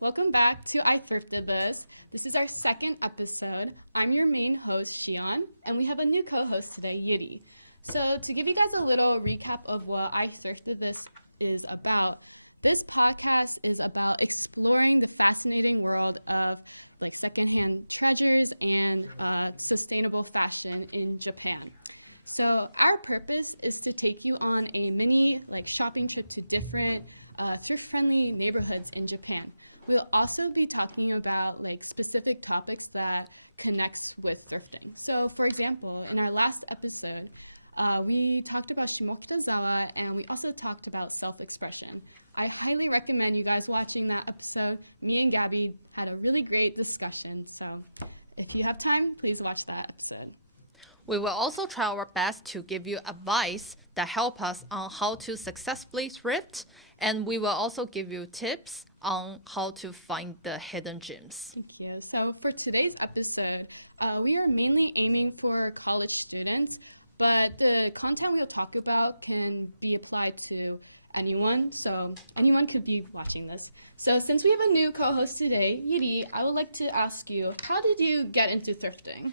welcome back to I Thrifted This. This is our second episode. I'm your main host, Shion, and we have a new co-host today, Yuri. So to give you guys a little recap of what I Thrifted This is about, this podcast is about exploring the fascinating world of like secondhand treasures and sustainable fashion in Japan. So our purpose is to take you on a mini shopping trip to different thrift-friendly neighborhoods in Japan. We'll also be talking about specific topics that connects with thrifting. So for example, in our last episode, we talked about Shimokitazawa and we also talked about self-expression. I highly recommend you guys watching that episode. Me and Gabby had a really great discussion. So if you have time, please watch that episode. We will also try our best to give you advice that help us on how to successfully thrift, and we will also give you tips on how to find the hidden gems. Thank you. So for today's episode, we are mainly aiming for college students, but the content we'll talk about can be applied to anyone, so anyone could be watching this. So since we have a new co-host today, Yuri, I would like to ask you, how did you get into thrifting?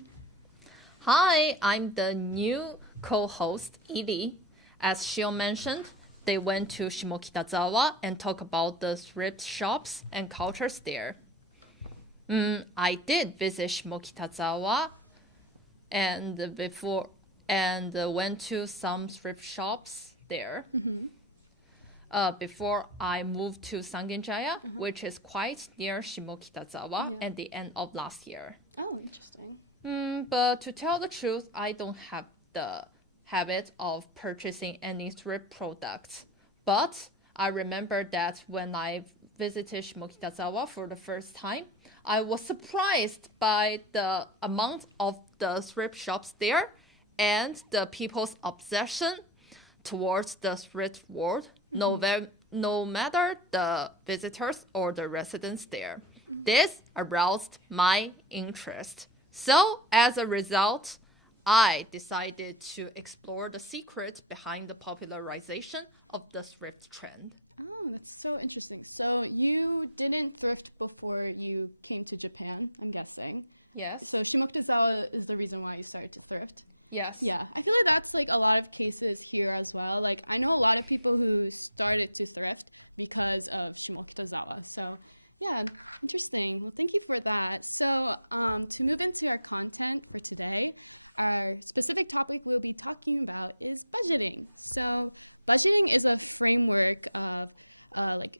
Hi, I'm the new co-host, Edie. As Shio mentioned, they went to Shimokitazawa and talk about the thrift shops and cultures there. I did visit Shimokitazawa and went to some thrift shops there. Before I moved to Sangenjaya, which is quite near Shimokitazawa, at the end of last year. Oh, interesting. But to tell the truth, I don't have the habit of purchasing any thrift products. But I remember that when I visited Shimokitazawa for the first time, I was surprised by the amount of the thrift shops there and the people's obsession towards the thrift world, no matter the visitors or the residents there. This aroused my interest. So, as a result, I decided to explore the secret behind the popularization of the thrift trend. Oh, that's so interesting. So you didn't thrift before you came to Japan, I'm guessing. Yes. So Shimokitazawa is the reason why you started to thrift. Yes. Yeah, I feel like that's a lot of cases here as well. I know a lot of people who started to thrift because of Shimokitazawa. So yeah, interesting. Well, thank you for that. So to move into our content for today, our specific topic we'll be talking about is budgeting. So budgeting is a framework of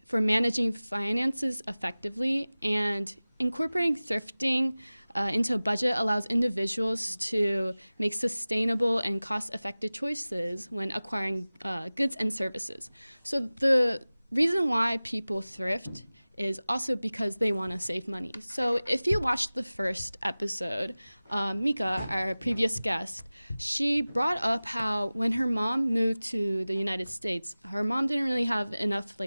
for managing finances effectively, and incorporating thrifting into a budget allows individuals to make sustainable and cost-effective choices when acquiring goods and services. So the reason why people thrift is also because they want to save money. So if you watched the first episode, Mika, our previous guest, she brought up how when her mom moved to the United States, her mom didn't really have enough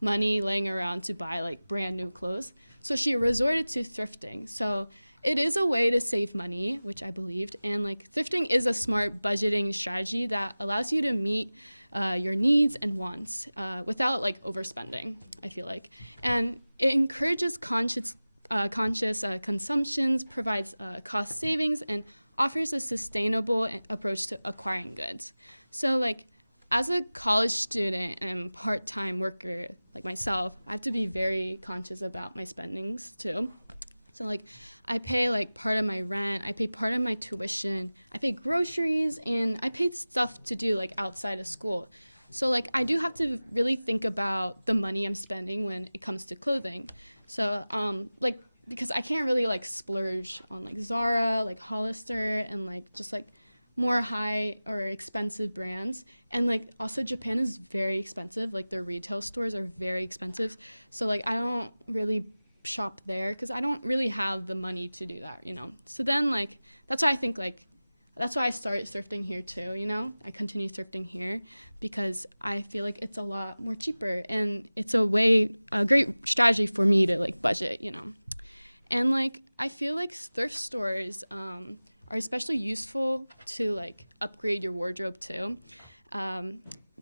money laying around to buy brand new clothes. So she resorted to thrifting. So it is a way to save money, which I believed, and thrifting is a smart budgeting strategy that allows you to meet your needs and wants without overspending, I feel like. And it encourages conscious consumptions, provides cost savings, and offers a sustainable approach to acquiring goods. So as a college student and part-time worker like myself, I have to be very conscious about my spendings too. So I pay part of my rent, I pay part of my tuition, I pay groceries, and I pay stuff to do outside of school. So I do have to really think about the money I'm spending when it comes to clothing. So because I can't really splurge on Zara, Hollister, and just more high or expensive brands. And also Japan is very expensive. Their retail stores are very expensive. So I don't really shop there because I don't really have the money to do that, So then that's why I think that's why I started thrifting here too, I continue thrifting here because I feel it's a lot more cheaper, and it's a great strategy for me to budget, And I feel thrift stores are especially useful to upgrade your wardrobe too,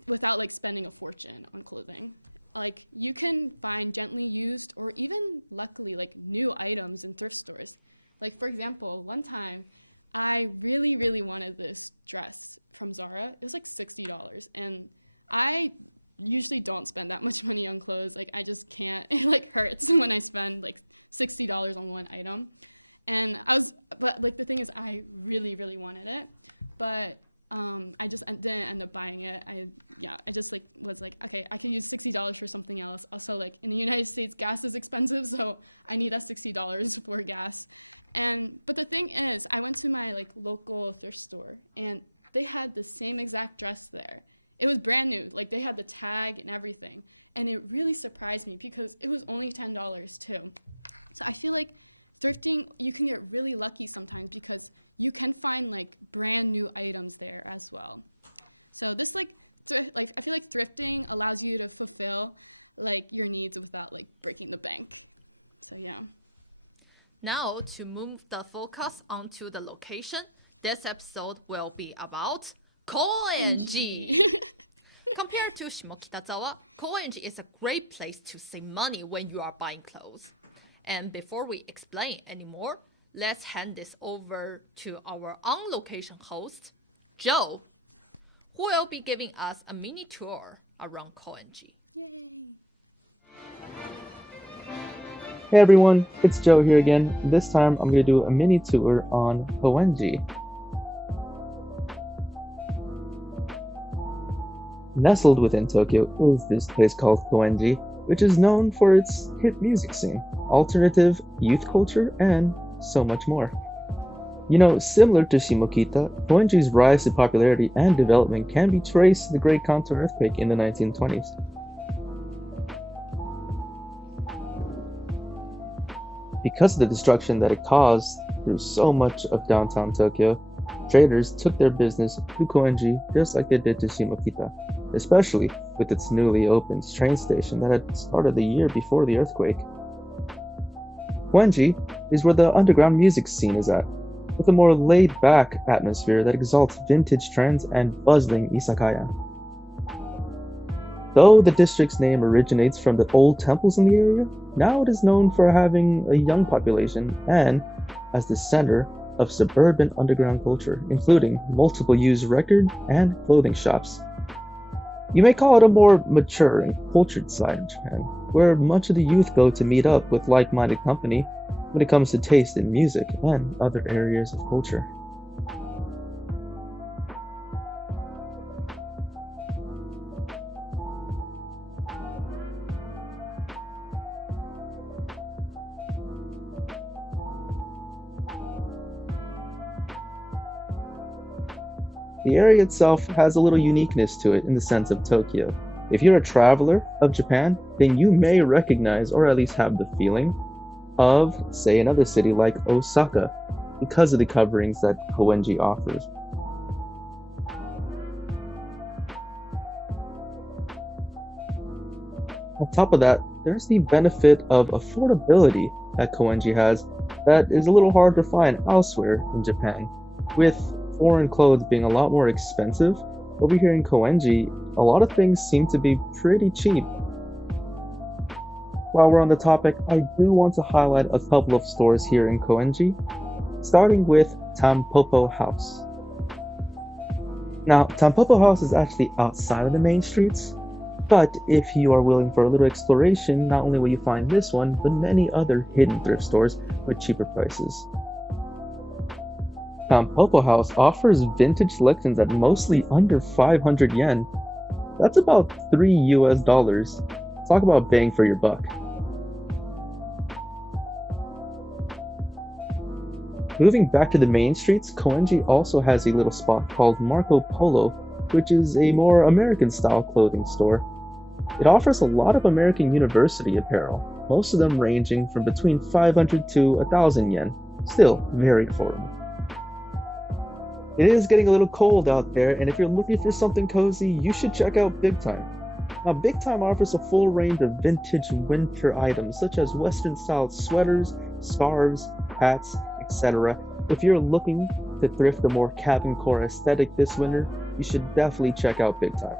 without spending a fortune on clothing. like you can find gently used or even luckily like new items in thrift stores. Like for example, one time I really, really wanted this dress from Zara. It was like $60, and I usually don't spend that much money on clothes. Like I just can't. It like hurts when I spend like $60 on one item. And but like the thing is, I really, really wanted it, but I just didn't end up buying it. I just like was like, okay, I could use $60 for something else. Also, like in the United States, gas is expensive, so I need that $60 for gas. But the thing is, I went to my like local thrift store, and they had the same exact dress there. It was brand new, like they had the tag and everything, and it really surprised me because it was only $10 too. So I feel like thrifting, you can get really lucky sometimes because you can find like brand new items there as well. So this like I feel like thrifting allows you to fulfill like your needs without like breaking the bank. So yeah. Now, to move the focus onto the location, this episode will be about Koenji. Compared to Shimokitazawa, Koenji is a great place to save money when you are buying clothes. And before we explain anymore, let's hand this over to our on-location host, Joe, who will be giving us a mini tour around Koenji. Yay! Hey everyone, it's Joe here again. This time I'm going to do a mini tour on Koenji. Nestled within Tokyo is this place called Koenji, which is known for its hip music scene, alternative youth culture, and so much more. You know, similar to Shimokita, Koenji's rise to popularity and development can be traced to the Great Kanto earthquake in the 1920s. Because of the destruction that it caused through so much of downtown Tokyo, traders took their business to Koenji just like they did to Shimokita, especially with its newly opened train station that had started the year before the earthquake. Koenji is where the underground music scene is at, with a more laid-back atmosphere that exalts vintage trends and bustling izakaya. Though the district's name originates from the old temples in the area, now it is known for having a young population and as the center of suburban underground culture, including multiple used record and clothing shops. You may call it a more mature and cultured side of Japan, where much of the youth go to meet up with like-minded company when it comes to taste in music and other areas of culture. The area itself has a little uniqueness to it in the sense of Tokyo. If you're a traveler of Japan, then you may recognize or at least have the feeling of, say, another city like Osaka because of the coverings that Koenji offers. On top of that, there's the benefit of affordability that Koenji has that is a little hard to find elsewhere in Japan, with foreign clothes being a lot more expensive. Over here in Koenji, a lot of things seem to be pretty cheap. While we're on the topic, I do want to highlight a couple of stores here in Koenji, starting with Tampopo House. Now, Tampopo House is actually outside of the main streets, but if you are willing for a little exploration, not only will you find this one, but many other hidden thrift stores with cheaper prices. Tampopo House offers vintage selections at mostly under 500 yen. That's about $3 US. Talk about bang for your buck. Moving back to the main streets, Koenji also has a little spot called Marco Polo, which is a more American-style clothing store. It offers a lot of American university apparel, most of them ranging from between 500 to 1,000 yen. Still very affordable. It is getting a little cold out there, and if you're looking for something cozy, you should check out Big Time. Now, Big Time offers a full range of vintage winter items, such as Western-style sweaters, scarves, hats, etc. If you're looking to thrift a more cabin core aesthetic this winter, you should definitely check out Big Time.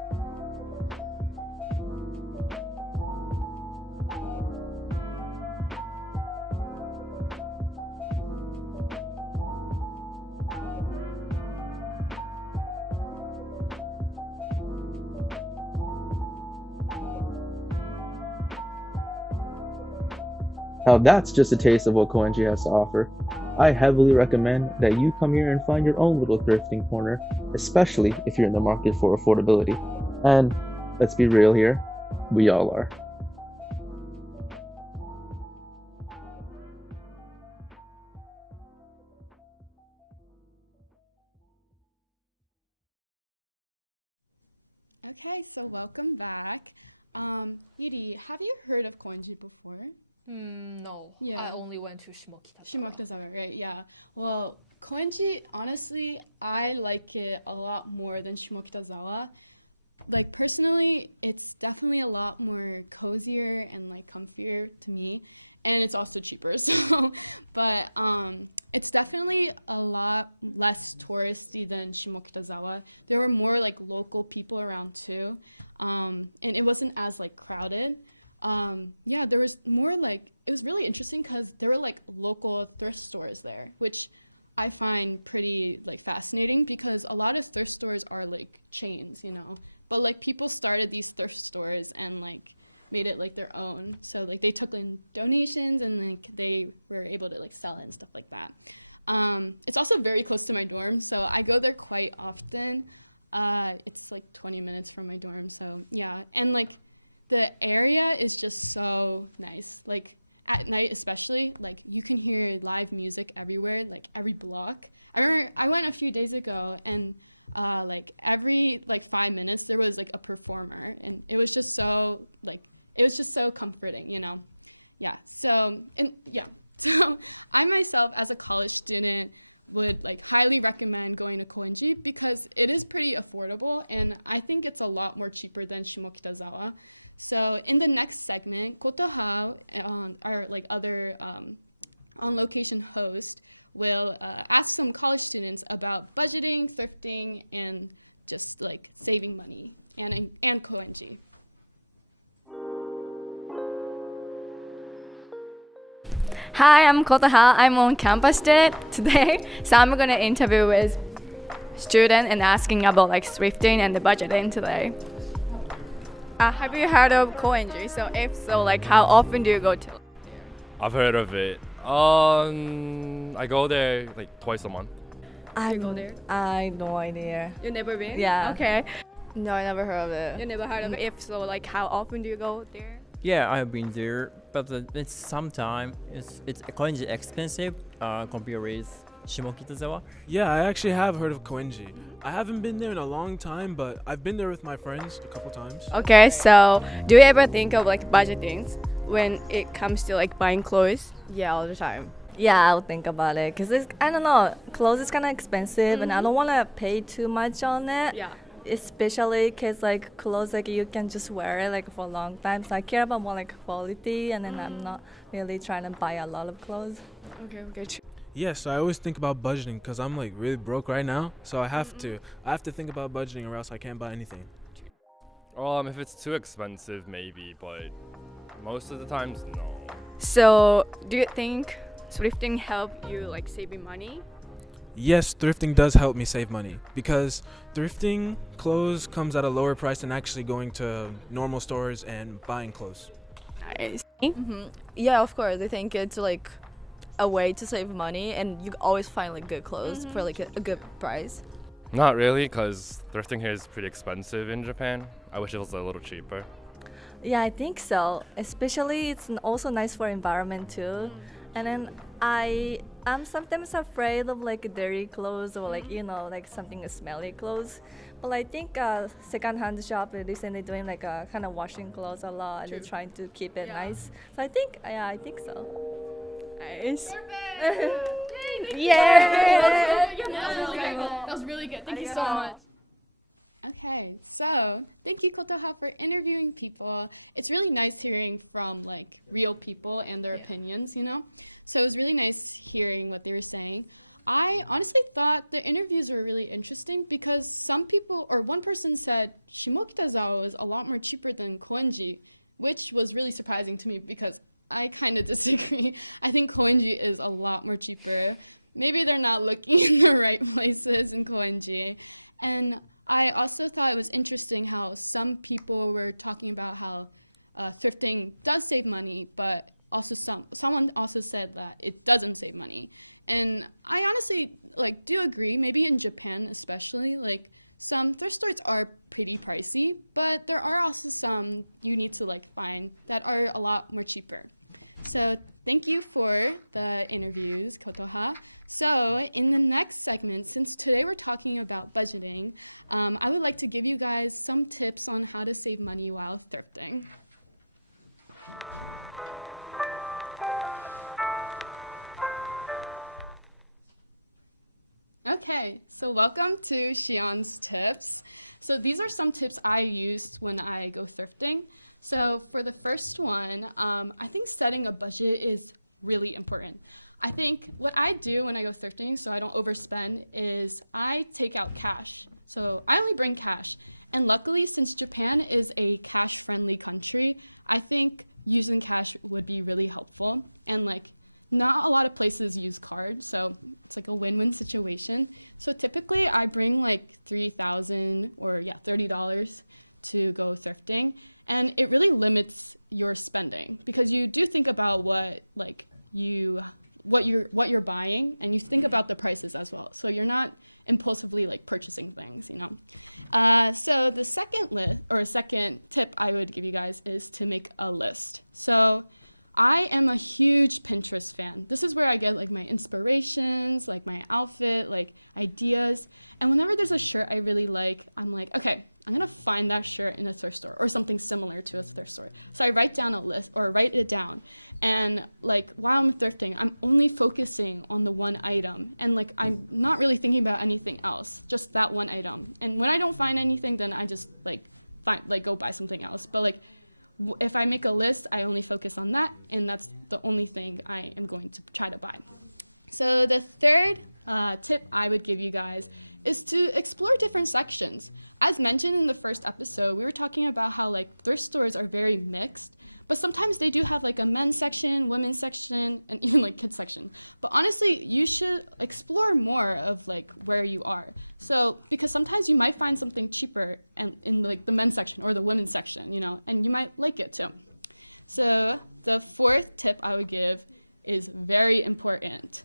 Now that's just a taste of what Koenji has to offer. I heavily recommend that you come here and find your own little thrifting corner, especially if you're in the market for affordability. And let's be real here, we all are. Okay, so welcome back. Yuri, have you heard of Koenji before? No. Yeah. I only went to Shimokitazawa. Shimokitazawa, right? Yeah. Well, Koenji, honestly, I like it a lot more than Shimokitazawa. Like, personally, it's definitely a lot more cozier and, like, comfier to me. And it's also cheaper, so... But it's definitely a lot less touristy than Shimokitazawa. There were more, like, local people around, too. And it wasn't as, like, crowded. Yeah, there was more, like... It was really interesting because there were, like, local thrift stores there, which I find pretty, like, fascinating because a lot of thrift stores are, like, chains, you know? But, like, people started these thrift stores and, like, made it, like, their own. So, like, they took in donations and, like, they were able to, like, sell it and stuff like that. It's also very close to my dorm, so I go there quite often. It's, like, 20 minutes from my dorm, so, yeah. And, like, the area is just so nice. Like, at night especially, like, you can hear live music everywhere, like, every block. I remember I went a few days ago, and... like every like 5 minutes there was like a performer, and it was just so comforting, you know. Yeah, so I myself as a college student would like highly recommend going to Koenji because it is pretty affordable, and I think it's a lot more cheaper than Shimokitazawa. So in the next segment, Kotoha, our like other on location host, will ask some college students about budgeting, thrifting, and just like saving money, and Koenji. Hi, I'm Kotaha. I'm on campus today, so I'm gonna interview with student and asking about like thrifting and the budgeting today. Have you heard of Koenji? So if so, like how often do you go to? I've heard of it. I go there like twice a month. I go there. I no idea. You never been? Yeah. Okay. No, I never heard of it. You never heard of it? If so, like how often do you go there? Yeah, I've been there, but it's sometimes it's Koenji expensive compared with Shimokitazawa. Yeah, I actually have heard of Koenji. I haven't been there in a long time, but I've been there with my friends a couple times. Okay, so do you ever think of like budgeting when it comes to like buying clothes? Yeah, all the time. Yeah, I'll think about it because I don't know, clothes is kind of expensive, and I don't want to pay too much on it. Yeah. Especially because like clothes, like you can just wear it like for a long time. So I care about more like quality, and then I'm not really trying to buy a lot of clothes. Okay. Yes, I always think about budgeting because I'm like really broke right now, so I have to think about budgeting or else I can't buy anything. If it's too expensive, maybe, but most of the times, no. So do you think thrifting help you like saving money? Yes, thrifting does help me save money because thrifting clothes comes at a lower price than actually going to normal stores and buying clothes. Nice. Yeah, of course. I think it's like a way to save money, and you always find like good clothes for like a good price. Not really, because thrifting here is pretty expensive in Japan. I wish it was a little cheaper. Yeah, I think so. Especially, it's also nice for environment too. And then I'm sometimes afraid of like dirty clothes or like like something smelly clothes. But I think second-hand shop is recently doing like a kind of washing clothes a lot, and they're trying to keep it nice. So I think so. Nice. Yeah. That was really good. Thank you so much. Okay, so thank you, Kotoha, for interviewing people. It's really nice hearing from like real people and their opinions, you know? So it was really nice hearing what they were saying. I honestly thought the interviews were really interesting because some people, or one person said Shimokitazawa was a lot more cheaper than Koenji, which was really surprising to me because I kind of disagree. I think Koenji is a lot more cheaper. Maybe they're not looking in the right places in Koenji. And I also thought it was interesting how some people were talking about how thrifting does save money, but also someone also said that it doesn't save money. And I honestly like do agree, maybe in Japan especially, like some thrift stores are pretty pricey, but there are also some you need to like find that are a lot more cheaper. So thank you for the interviews, Kotoha. So in the next segment, since today we're talking about budgeting, I would like to give you guys some tips on how to save money while thrifting. Okay, so welcome to Shion's tips. So these are some tips I used when I go thrifting. So for the first one, I think setting a budget is really important. I think what I do when I go thrifting so I don't overspend is I take out cash. So I only bring cash. And luckily, since Japan is a cash-friendly country, I think using cash would be really helpful. And like, not a lot of places use cards, so it's like a win-win situation. So typically I bring like $3,000 or $30 to go thrifting, and it really limits your spending because you do think about what you're buying, and you think about the prices as well. So you're not impulsively like purchasing things, you know. So the second tip I would give you guys is to make a list. So I am a huge Pinterest fan. This is where I get like my inspirations, like my outfit, like ideas. And whenever there's a shirt I really like, I'm like, okay, I'm gonna find that shirt in a thrift store or something similar to a thrift store. So I write down a list or write it down. And like while I'm thrifting, I'm only focusing on the one item. And like I'm not really thinking about anything else, just that one item. And when I don't find anything, then I just go buy something else. But like if I make a list, I only focus on that, and that's the only thing I am going to try to buy. So the third tip I would give you guys is to explore different sections. As mentioned in the first episode, we were talking about how like thrift stores are very mixed, but sometimes they do have like a men's section, women's section, and even like kids section. But honestly, you should explore more of like where you are. So because sometimes you might find something cheaper and in like the men's section or the women's section, you know, and you might like it too. So the fourth tip I would give is very important.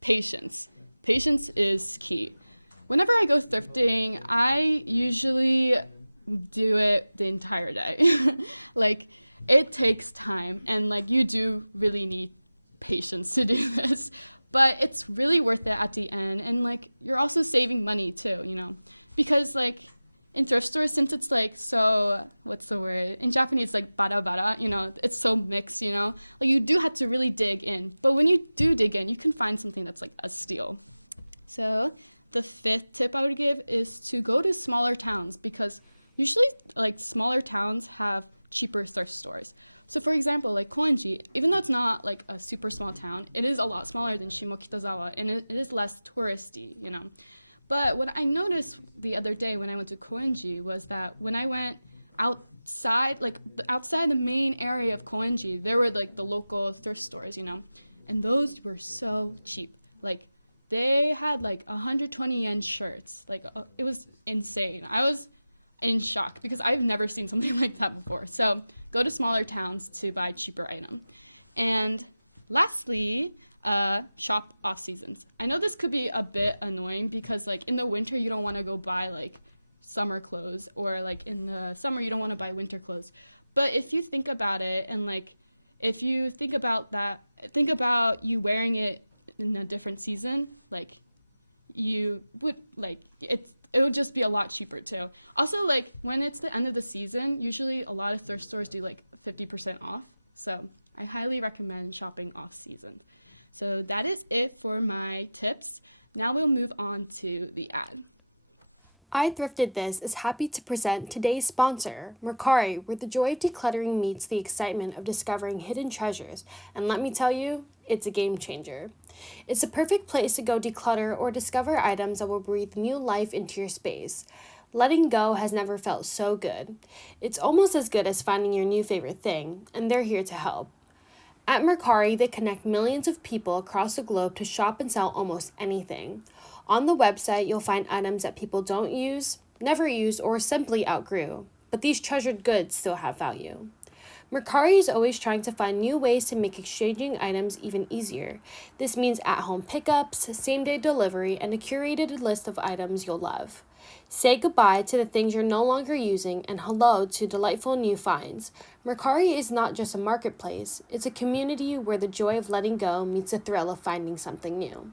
Patience. Patience is key. Whenever I go thrifting, I usually do it the entire day. Like, it takes time, and like you do really need patience to do this, but it's really worth it at the end, and like you're also saving money too, you know, because like in thrift stores, since it's like so, what's the word? In Japanese, like bara, you know, it's so mixed, you know, like you do have to really dig in, but when you do dig in, you can find something that's like a steal. So the fifth tip I would give is to go to smaller towns, because usually like smaller towns have cheaper thrift stores. So for example, like Koenji, even though it's not like a super small town, it is a lot smaller than Shimokitazawa, and it is less touristy, you know. But what I noticed the other day when I went to Koenji was that when I went outside the main area of Koenji, there were like the local thrift stores, you know, and those were so cheap. Like they had like 120 yen shirts. Like it was insane. I was in shock because I've never seen something like that before. So go to smaller towns to buy cheaper items. And lastly, shop off seasons. I know this could be a bit annoying because like in the winter you don't want to go buy like summer clothes, or like in the summer you don't want to buy winter clothes. But if you think about it, and like if you think about you wearing it in a different season, like you would like it would just be a lot cheaper too. Also, like when it's the end of the season, usually a lot of thrift stores do like 50% off. So I highly recommend shopping off season. So that is it for my tips. Now we'll move on to the ad. I Thrifted This is happy to present today's sponsor, Mercari, where the joy of decluttering meets the excitement of discovering hidden treasures. And let me tell you, it's a game changer. It's a perfect place to go declutter or discover items that will breathe new life into your space. Letting go has never felt so good. It's almost as good as finding your new favorite thing, and they're here to help. At Mercari, they connect millions of people across the globe to shop and sell almost anything. On the website, you'll find items that people don't use, never used, or simply outgrew. But these treasured goods still have value. Mercari is always trying to find new ways to make exchanging items even easier. This means at-home pickups, same-day delivery, and a curated list of items you'll love. Say goodbye to the things you're no longer using and hello to delightful new finds. Mercari is not just a marketplace, it's a community where the joy of letting go meets the thrill of finding something new.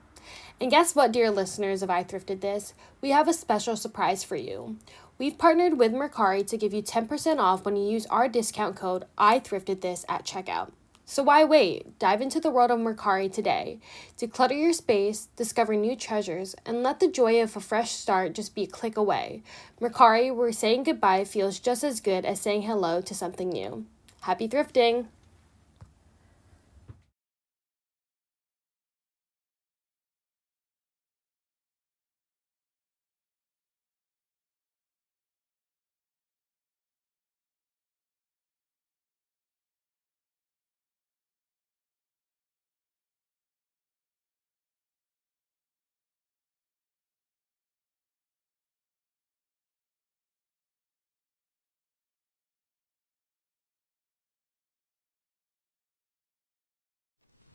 And guess what, dear listeners of I Thrifted This? We have a special surprise for you. We've partnered with Mercari to give you 10% off when you use our discount code I Thrifted This at checkout. So why wait? Dive into the world of Mercari today. Declutter your space, discover new treasures, and let the joy of a fresh start just be a click away. Mercari, where saying goodbye feels just as good as saying hello to something new. Happy thrifting!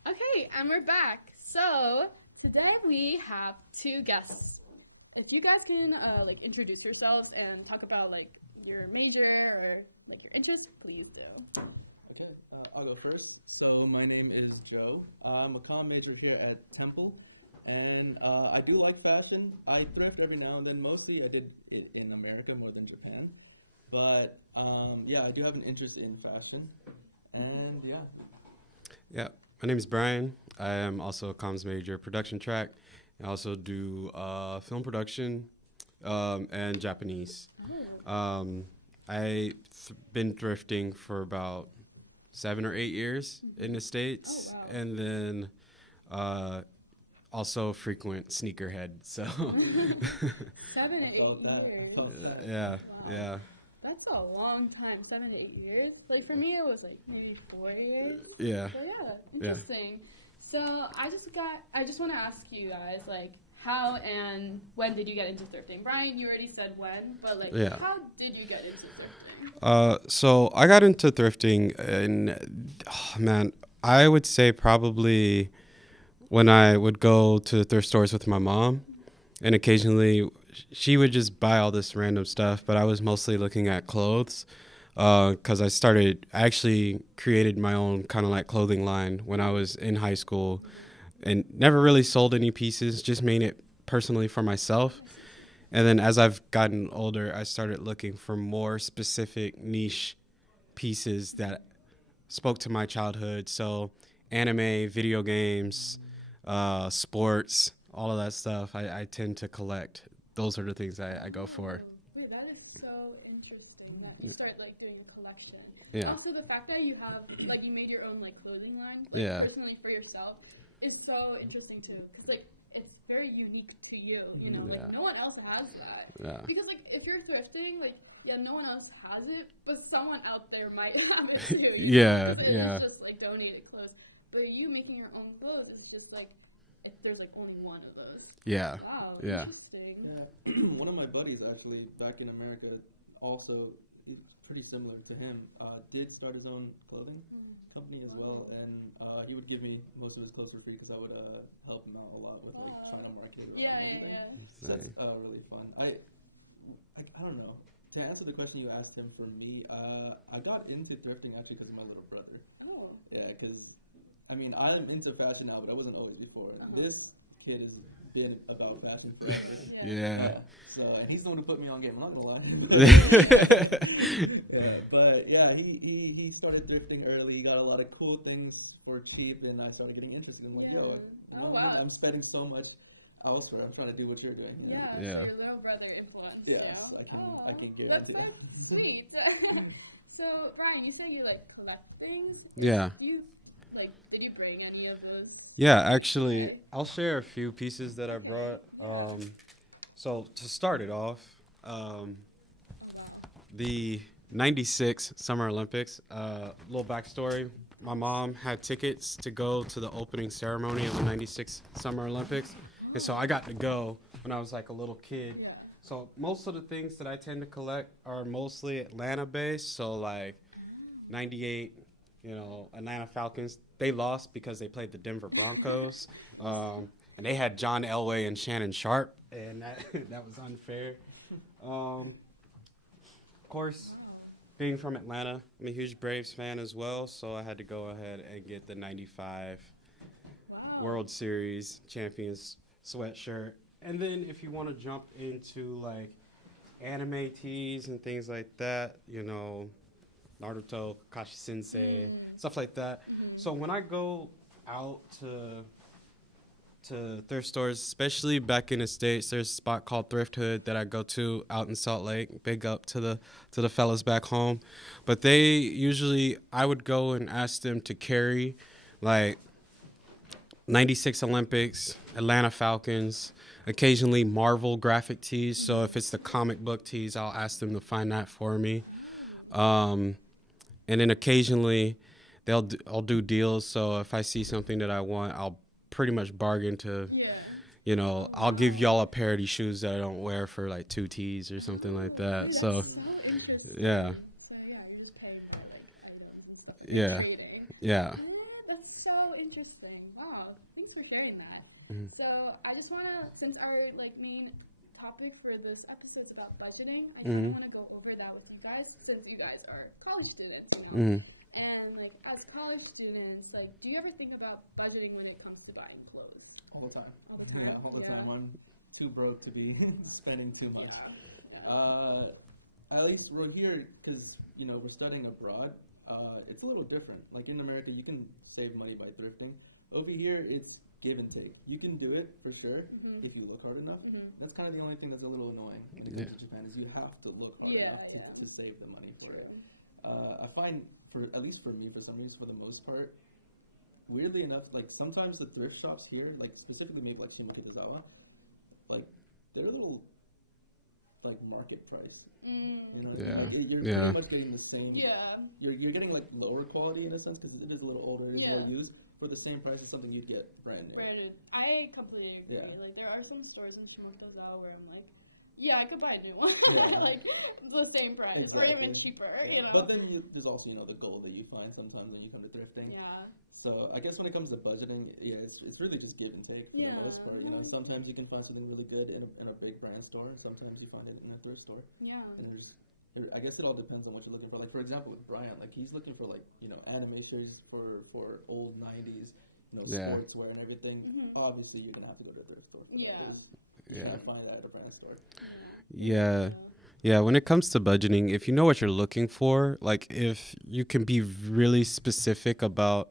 Okay, and we're back. So today we have two guests. If you guys can introduce yourselves and talk about like your major or like your interests, please do. Okay, I'll go first. So my name is Joe. I'm a comm major here at Temple, and I do like fashion. I thrift every now and then. Mostly I did it in America more than Japan. But yeah, I do have an interest in fashion, and yeah. Yeah, my name is Brian. I am also a comms major, production track. I also do film production and Japanese. Oh. I've been thrifting for about 7 or 8 years in the States. Oh, wow. And then also frequent sneakerhead. So 7 to 8 years. I felt that. yeah, Wow. yeah. That's a long time, 7 to 8 years. Like for me, it was like maybe 4 years. Yeah. But yeah, interesting. So I just want to ask you guys, like, how and when did you get into thrifting? Brian, you already said when, but like, how did you get into thrifting? So I got into thrifting I would say probably when I would go to thrift stores with my mom, and occasionally she would just buy all this random stuff, but I was mostly looking at clothes because I actually created my own kind of like clothing line when I was in high school and never really sold any pieces, just made it personally for myself. And then as I've gotten older, I started looking for more specific niche pieces that spoke to my childhood. So anime, video games, sports, all of that stuff I tend to collect. Those are the things I go for. Wait, that is so interesting that you start like doing a collection. Yeah. Also, the fact that you have like you made your own like clothing line, like personally for yourself, is so interesting too. Cause like it's very unique to you. You know, like no one else has that. Yeah. Because like if you're thrifting, like no one else has it, but someone out there might have it too. You know, because it is just like donated clothes. But you making your own clothes is just like. There's like only one of those. Yeah. Wow, Yeah. interesting. Yeah, one of my buddies actually back in America, also pretty similar to him, did start his own clothing company as well, and he would give me most of his clothes for free because I would help him out a lot with like trying to market it around everything. Yeah. So that's really fun. I don't know. To answer the question you asked him, for me, I got into thrifting actually because of my little brother. Oh. Yeah, because I mean, I'm into fashion now, but I wasn't always before. And this kid has been about fashion forever. Yeah. So, and he's the one who put me on game. I'm not gonna lie. Yeah, but yeah, he started thrifting early. He got a lot of cool things for cheap, and I started getting interested. I'm like, I'm spending so much elsewhere. I'm trying to do what you're doing. You know? So your little brother influenced yes, you. I can guarantee that's that. Sweet. So Brian, you said you like collect things. Did you bring any of those? Yeah, actually, I'll share a few pieces that I brought. Yeah. So to start it off, oh wow. The 96 Summer Olympics, little backstory. My mom had tickets to go to the opening ceremony of the 96 Summer Olympics. And so I got to go when I was like a little kid. Yeah. So most of the things that I tend to collect are mostly Atlanta based. So like '98, Atlanta Falcons. They lost because they played the Denver Broncos. And they had John Elway and Shannon Sharp, and that was unfair. Of course, being from Atlanta, I'm a huge Braves fan as well, so I had to go ahead and get the '95 World Series champions sweatshirt. And then if you want to jump into like anime tees and things like that, Naruto, Kakashi Sensei, stuff like that. So when I go out to thrift stores, especially back in the States, there's a spot called Thrifted that I go to out in Salt Lake. Big up to the fellas back home. But I would go and ask them to carry like 96 Olympics, Atlanta Falcons, occasionally Marvel graphic tees. So if it's the comic book tees, I'll ask them to find that for me. And then occasionally I'll do deals. So if I see something that I want, I'll pretty much bargain to, I'll give y'all a pair of these shoes that I don't wear for like 2 tees or something like that. Wait, that's so interesting. Yeah. So you're just paying by like items and stuff like that, trading. Yeah. That's so interesting. Wow. Thanks for sharing that. So I just want to, since our like main topic for this episode is about budgeting, I kind of want to go over that with you guys, since you guys are college students, And like as college students, like do you ever think about budgeting when it comes to buying clothes? All the time. All the time? Yeah, all the time. I'm too broke to be spending too much. At least we're here because, we're studying abroad. It's a little different. Like in America, you can save money by thrifting. Over here, it's give and take. You can do it for sure if you look hard enough. That's kind of the only thing that's a little annoying when it comes to Japan is you have to look hard enough to save the money for it. I find, at least for me, for some reason, for the most part, weirdly enough, like sometimes the thrift shops here, like specifically maybe like Shimokitazawa, like they're a little like market price. You know what I mean? Like you're pretty much getting the same. You're getting like lower quality in a sense because it is a little older, it is more used for the same price as something you'd get brand new. Brand new. I completely agree. Like there are some stores in Shimokitazawa where I'm like, I could buy a new one, like the same price or even cheaper, But then there's also, the gold that you find sometimes when you come to thrifting. So I guess when it comes to budgeting, it's really just give and take for the most part. Sometimes you can find something really good in a big brand store, and sometimes you find it in a thrift store. And I guess it all depends on what you're looking for. Like for example, with BRYAN, like he's looking for like anime shirts for old '90s, sportswear and everything. Obviously, you're gonna have to go to a thrift store for that. You can't find that at a brand store. Yeah, when it comes to budgeting, if you know what you're looking for, like if you can be really specific about,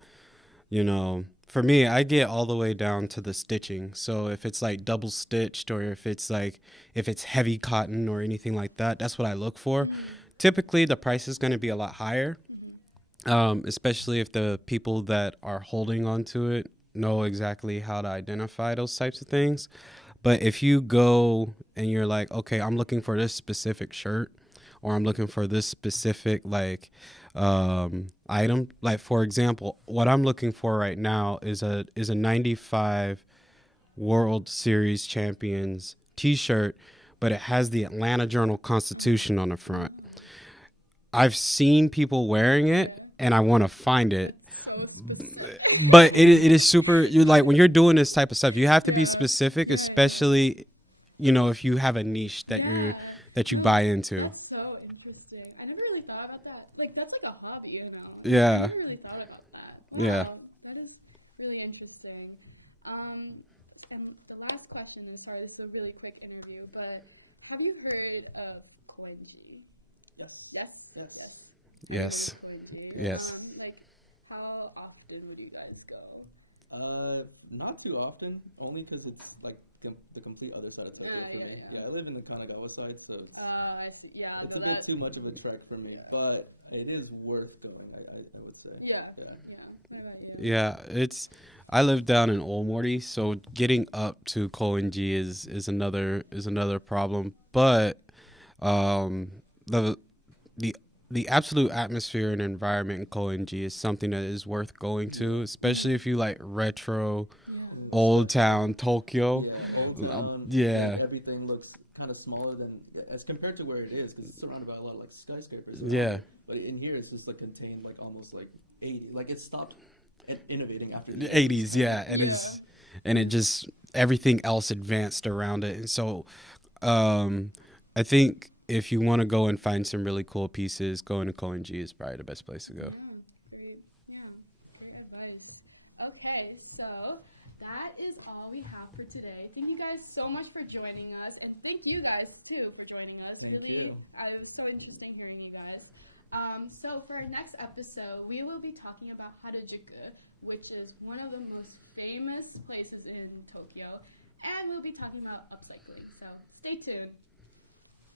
for me, I get all the way down to the stitching. So if it's like double stitched or if it's heavy cotton or anything like that, that's what I look for. Typically, the price is going to be a lot higher, especially if the people that are holding onto it know exactly how to identify those types of things. But if you go and you're like, okay, I'm looking for this specific shirt or I'm looking for this specific item, like for example, what I'm looking for right now is a 95 World Series champions t-shirt, but it has the Atlanta Journal-Constitution on the front. I've seen people wearing it and I want to find it. That's so specific. But it is super, you're like, when you're doing this type of stuff, you have to be specific, especially, if you have a niche that you buy into. That's so interesting. I never really thought about that. Like, that's like a hobby, Yeah. I never really thought about that. Wow. That is really interesting. And the last question is, sorry, this is a really quick interview, but have you heard of Koenji? Yes. Have you heard of Koenji? Yes. Like, how often would you guys go? Not too often, only because it's like the complete other side of Tokyo for me. I live in the Kanagawa side, so it's I see. It's a bit too much of a trek for me, but it is worth going, I would say. Yeah. What about you? Yeah, I live down in Olmori, so getting up to Koenji is another problem. But the the absolute atmosphere and environment in Koenji is something that is worth going to, especially if you like retro, old town Tokyo. Yeah, old town. Yeah. Like everything looks kind of smaller than as compared to where it is, because it's surrounded by a lot of like skyscrapers around it. But in here, it's just like contained like almost like 80. Like it stopped innovating after the 80s. Yeah, and it just everything else advanced around it, and so I think if you want to go and find some really cool pieces, going to Koenji is probably the best place to go. Great advice. Okay, so that is all we have for today. Thank you guys so much for joining us, and thank you guys too for joining us. Thank you. It was so interesting hearing you guys. So for our next episode, we will be talking about Harajuku, which is one of the most famous places in Tokyo, and we'll be talking about upcycling. So stay tuned.